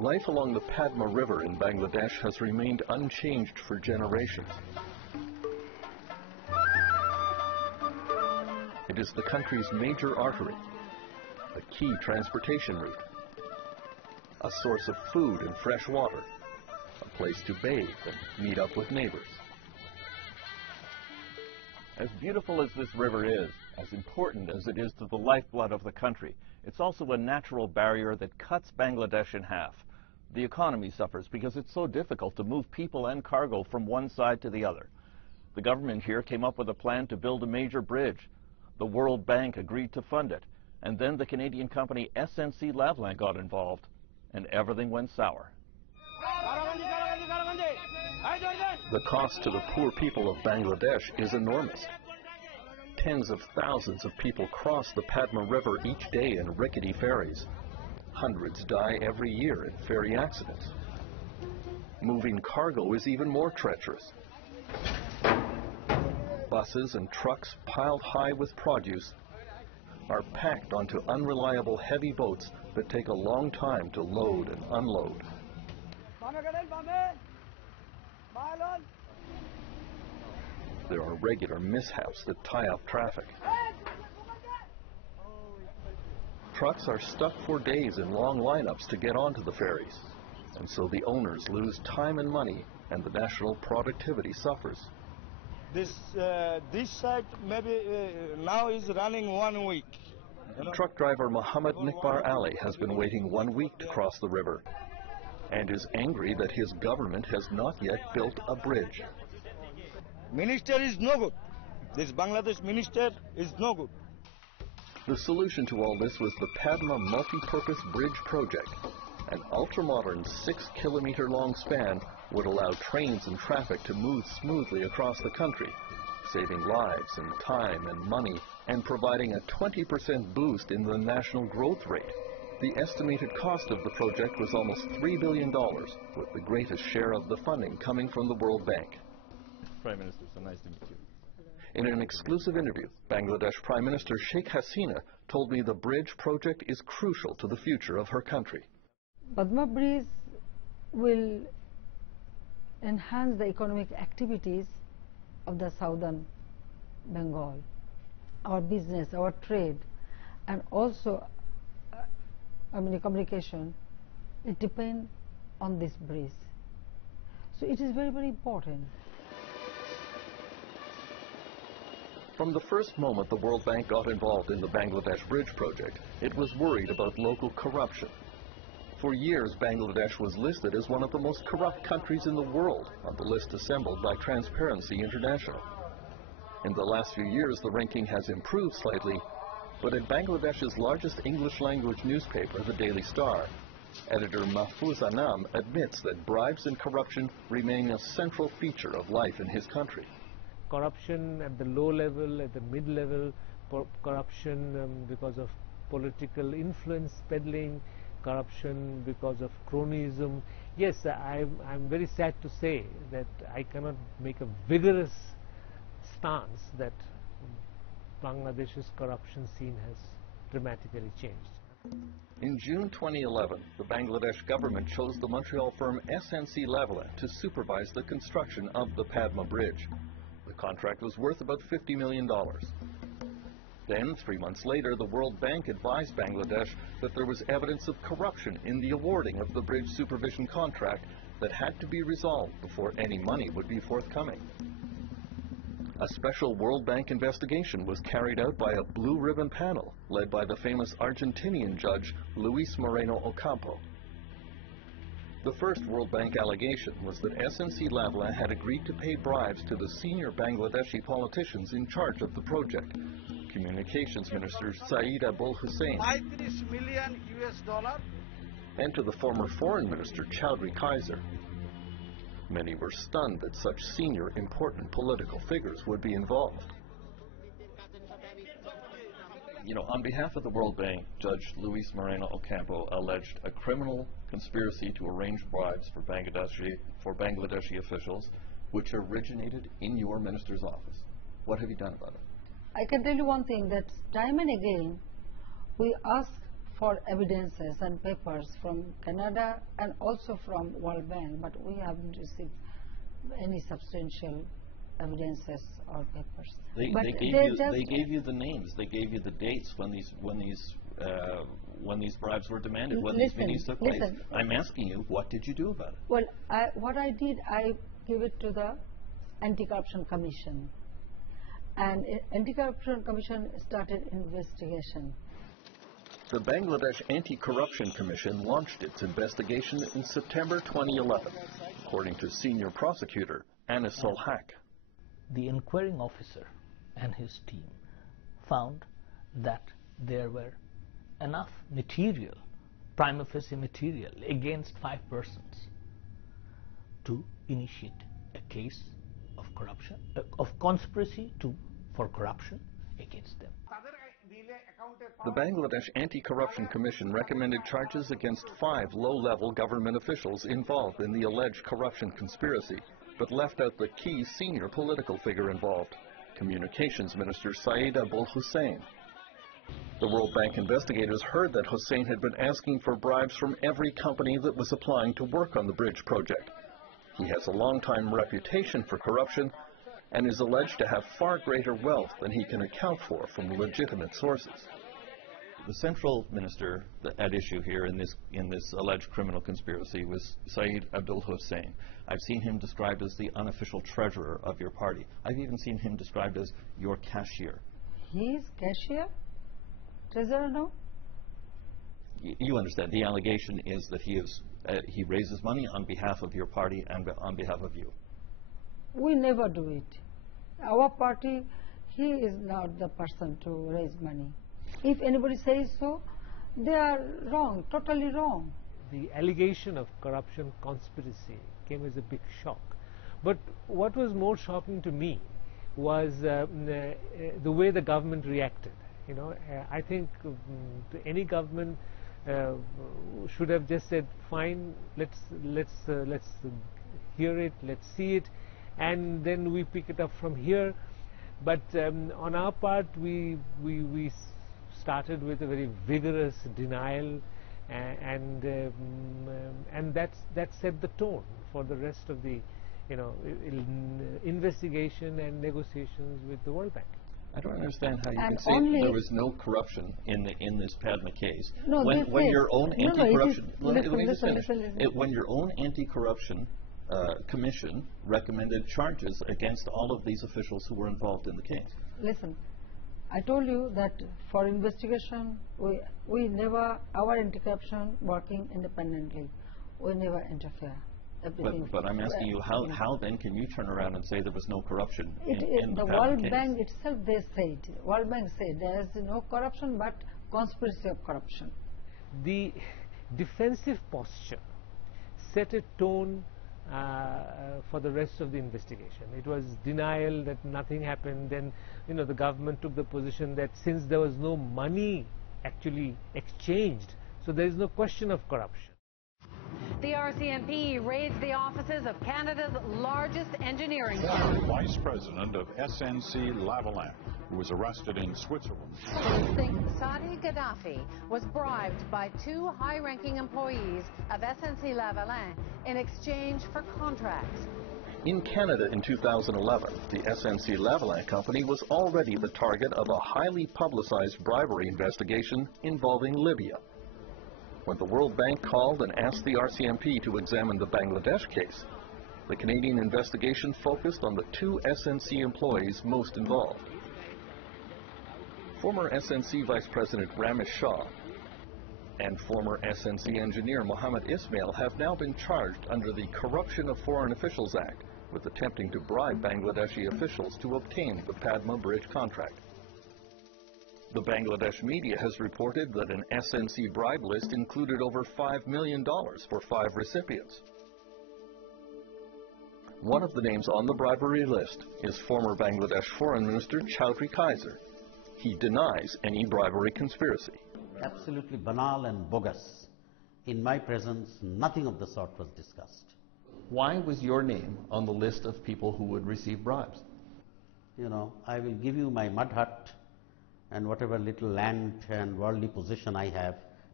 Life along the Padma River in Bangladesh has remained unchanged for generations. It is the country's major artery, a key transportation route, a source of food and fresh water, a place to bathe and meet up with neighbors. As beautiful as this river is, as important as it is to the lifeblood of the country, it's also a natural barrier that cuts Bangladesh in half. The economy suffers because it's so difficult to move people and cargo from one side to the other. The government here came up with a plan to build a major bridge. The World Bank agreed to fund it, and then the Canadian company SNC-Lavalin got involved, and everything went sour. The cost to the poor people of Bangladesh is enormous. Tens of thousands of people cross the Padma River each day in rickety ferries. Hundreds die every year in ferry accidents. Moving cargo is even more treacherous. Buses and trucks piled high with produce are packed onto unreliable heavy boats that take a long time to load and unload. There are regular mishaps that tie up traffic. Trucks are stuck for days in long lineups to get onto the ferries, and so the owners lose time and money, and the national productivity suffers. This site maybe now is running 1 week. Truck driver Muhammad Nikbar Ali has been waiting 1 week to cross the river and is angry that his government has not yet built a bridge. Minister is no good. This Bangladesh minister is no good. The solution to all this was the Padma Multi-Purpose Bridge Project. An ultra-modern 6-kilometer-long span would allow trains and traffic to move smoothly across the country, saving lives and time and money, and providing a 20% boost in the national growth rate. The estimated cost of the project was almost $3 billion, with the greatest share of the funding coming from the World Bank. Prime Minister, so nice to meet you. In an exclusive interview, Bangladesh Prime Minister Sheikh Hasina told me the bridge project is crucial to the future of her country. Padma Bridge will enhance the economic activities of the southern Bengal, our business, our trade, and also communication. It depends on this bridge. So it is very, very important. From the first moment the World Bank got involved in the Bangladesh Bridge project, it was worried about local corruption. For years, Bangladesh was listed as one of the most corrupt countries in the world on the list assembled by Transparency International. In the last few years, the ranking has improved slightly, but in Bangladesh's largest English-language newspaper, the Daily Star, editor Mahfouz Anam admits that bribes and corruption remain a central feature of life in his country. Corruption at the low level, at the mid-level, corruption because of political influence peddling, corruption because of cronyism. Yes, I'm very sad to say that I cannot make a vigorous stance that Bangladesh's corruption scene has dramatically changed. In June 2011, the Bangladesh government chose the Montreal firm SNC-Lavalin to supervise the construction of the Padma Bridge. The contract was worth about $50 million. Then, 3 months later, the World Bank advised Bangladesh that there was evidence of corruption in the awarding of the bridge supervision contract that had to be resolved before any money would be forthcoming. A special World Bank investigation was carried out by a blue ribbon panel led by the famous Argentinian judge Luis Moreno Ocampo. The first World Bank allegation was that SNC-Lavalin had agreed to pay bribes to the senior Bangladeshi politicians in charge of the project, Communications Minister Saeed Abul Hussein, $35 million and to the former Foreign Minister Chowdhury Kaiser. Many were stunned that such senior, important political figures would be involved. On behalf of the World Bank, Judge Luis Moreno Ocampo alleged a criminal conspiracy to arrange bribes for Bangladeshi officials, which originated in your minister's office. What have you done about it? I can tell you one thing, that time and again we ask for evidences and papers from Canada and also from World Bank, but we haven't received any substantial evidences or papers. But They gave you the names. They gave you the dates when these bribes were demanded, when these meetings took place. I'm asking you, what did you do about it? Well, what I did, I gave it to the Anti-Corruption Commission, and Anti-Corruption Commission started investigation. The Bangladesh Anti-Corruption Commission launched its investigation in September 2011, according to senior prosecutor Anis Ul Haq. The inquiring officer and his team found that there were enough material, prima facie material, against 5 persons to initiate a case of corruption, of conspiracy for corruption against them. The Bangladesh Anti-Corruption Commission recommended charges against 5 low-level government officials involved in the alleged corruption conspiracy, but left out the key senior political figure involved, Communications Minister Saeed Abul Hussein. The World Bank investigators heard that Hussein had been asking for bribes from every company that was applying to work on the bridge project. He has a long-time reputation for corruption and is alleged to have far greater wealth than he can account for from legitimate sources. The central minister at issue here in this alleged criminal conspiracy was Saeed Abul Hussein. I've seen him described as the unofficial treasurer of your party. I've even seen him described as your cashier. He's cashier? Treasurer, no? You understand, the allegation is that he raises money on behalf of your party and on behalf of you. We never do it. Our party, he is not the person to raise money. If anybody says so, they are wrong, totally wrong. The allegation of corruption conspiracy came as a big shock. But what was more shocking to me was the way the government reacted. You know, I think any government should have just said, "Fine, let's hear it, let's see it, and then we pick it up from here." But on our part, we started with a very vigorous denial, and that set the tone for the rest of the, investigation and negotiations with the World Bank. I don't understand how you can say there was no corruption in this Padma case. No, when your own anti-corruption listen. When your own anti-corruption commission recommended charges against all of these officials who were involved in the case. Listen, I told you that for investigation, we never, our anti-corruption working independently, we never interfere. But I'm asking you, how then can you turn around and say there was no corruption in the World case? Bank itself, they said, World Bank said there is no corruption but conspiracy of corruption. The defensive posture set a tone for the rest of the investigation. It was denial that nothing happened. Then, the government took the position that since there was no money actually exchanged, so there is no question of corruption. The RCMP raids the offices of Canada's largest engineering firm. Vice President of SNC-Lavalin, who was arrested in Switzerland. Police think Saadi Gaddafi was bribed by 2 high-ranking employees of SNC-Lavalin in exchange for contracts. In Canada in 2011, the SNC-Lavalin company was already the target of a highly publicized bribery investigation involving Libya. When the World Bank called and asked the RCMP to examine the Bangladesh case, the Canadian investigation focused on the 2 SNC employees most involved. Former SNC Vice President Ramesh Shah and former SNC engineer Mohammed Ismail have now been charged under the Corruption of Foreign Officials Act with attempting to bribe Bangladeshi officials to obtain the Padma Bridge contract. The Bangladesh media has reported that an SNC bribe list included over $5 million for 5 recipients. One of the names on the bribery list is former Bangladesh Foreign Minister Chowdhury Kaiser. He denies any bribery conspiracy. Absolutely banal and bogus. In my presence, nothing of the sort was discussed. Why was your name on the list of people who would receive bribes? I will give you my mud hut and whatever little land and worldly position I have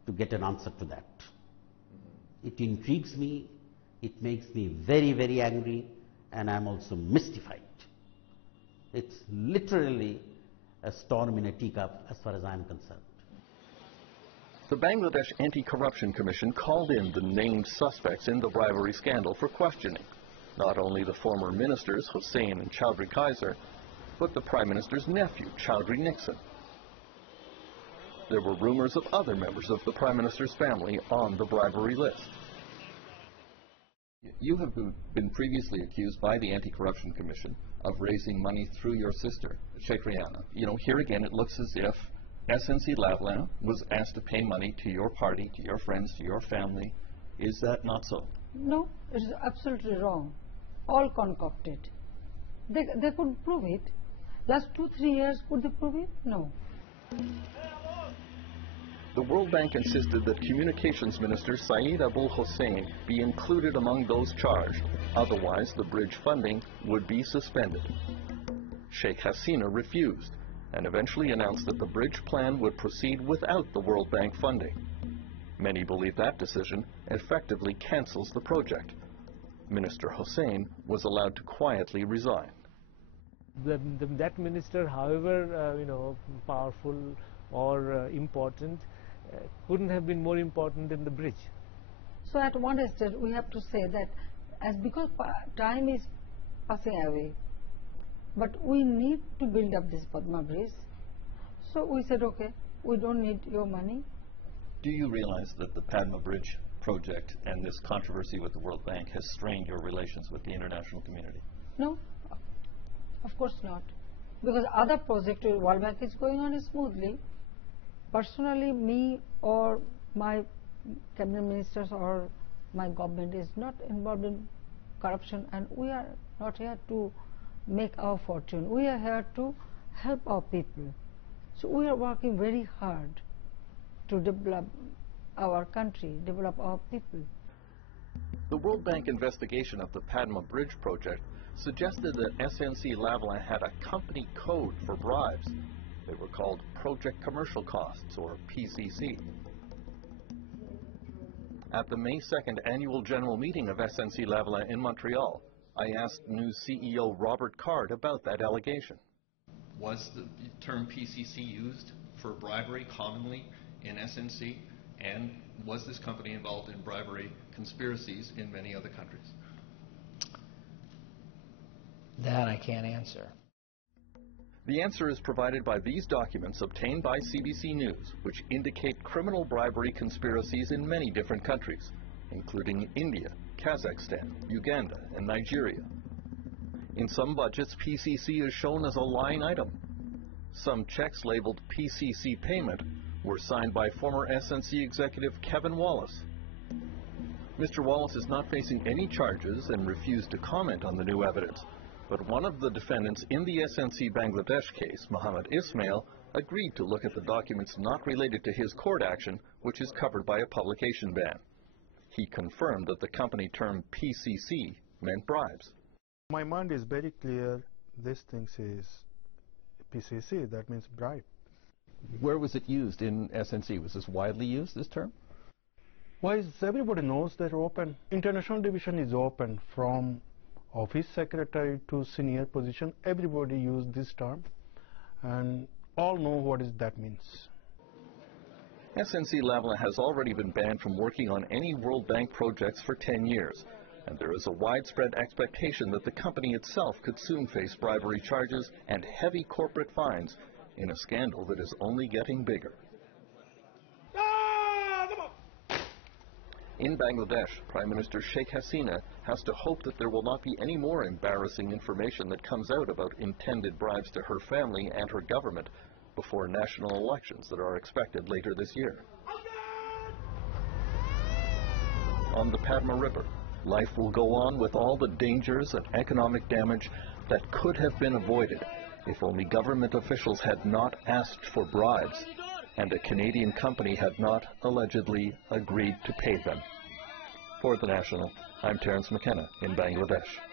to get an answer to that. It intrigues me, it makes me very, very angry, and I'm also mystified. It's literally a storm in a teacup as far as I'm concerned. The Bangladesh Anti-Corruption Commission called in the named suspects in the bribery scandal for questioning, not only the former ministers Hussain and Chowdhury Kaiser, but the Prime Minister's nephew, Chowdhury Nixon. There were rumors of other members of the Prime Minister's family on the bribery list. You have been previously accused by the Anti-Corruption Commission of raising money through your sister, Sheikh Rehana. You know, here again it looks as if SNC-Lavalin was asked to pay money to your party, to your friends, to your family. Is that not so? No, it's absolutely wrong. All concocted. They could prove it. Last 2-3 years, could they prove it? No. The World Bank insisted that Communications Minister Saeed Abul Hussain be included among those charged. Otherwise, the bridge funding would be suspended. Sheikh Hasina refused and eventually announced that the bridge plan would proceed without the World Bank funding. Many believe that decision effectively cancels the project. Minister Hussain was allowed to quietly resign. That minister, however powerful or important, couldn't have been more important than the bridge. So at one stage we have to say that because time is passing away, but we need to build up this Padma Bridge. So we said, okay, we don't need your money. Do you realize that the Padma Bridge project and this controversy with the World Bank has strained your relations with the international community? No, of course not. Because other project with World Bank is going on smoothly. Personally, me or my cabinet ministers or my government is not involved in corruption, and we are not here to make our fortune. We are here to help our people. So we are working very hard to develop our country, develop our people. The World Bank investigation of the Padma Bridge project suggested that SNC-Lavalin had a company code for bribes. They were called Project Commercial Costs, or PCC. At the May 2nd annual general meeting of SNC-Lavalin in Montreal, I asked new CEO Robert Card about that allegation. Was the term PCC used for bribery commonly in SNC? And was this company involved in bribery conspiracies in many other countries? That I can't answer. The answer is provided by these documents obtained by CBC News, which indicate criminal bribery conspiracies in many different countries, including India, Kazakhstan, Uganda, and Nigeria. In some budgets, PCC is shown as a line item. Some checks labeled PCC payment were signed by former SNC executive Kevin Wallace. Mr. Wallace is not facing any charges and refused to comment on the new evidence. But one of the defendants in the SNC Bangladesh case, Mohammed Ismail, agreed to look at the documents not related to his court action, which is covered by a publication ban. He confirmed that the company term PCC meant bribes. My mind is very clear. This thing says PCC, that means bribe. Where was it used in SNC? Was this widely used, this term? Why, everybody knows that open. International division is open from office secretary to senior position. Everybody use this term and all know what that means. SNC-Lavalin has already been banned from working on any World Bank projects for 10 years, and there is a widespread expectation that the company itself could soon face bribery charges and heavy corporate fines in a scandal that is only getting bigger. In Bangladesh, Prime Minister Sheikh Hasina has to hope that there will not be any more embarrassing information that comes out about intended bribes to her family and her government before national elections that are expected later this year. On the Padma River, life will go on with all the dangers and economic damage that could have been avoided if only government officials had not asked for bribes and a Canadian company had not allegedly agreed to pay them. For The National, I'm Terence McKenna in Bangladesh.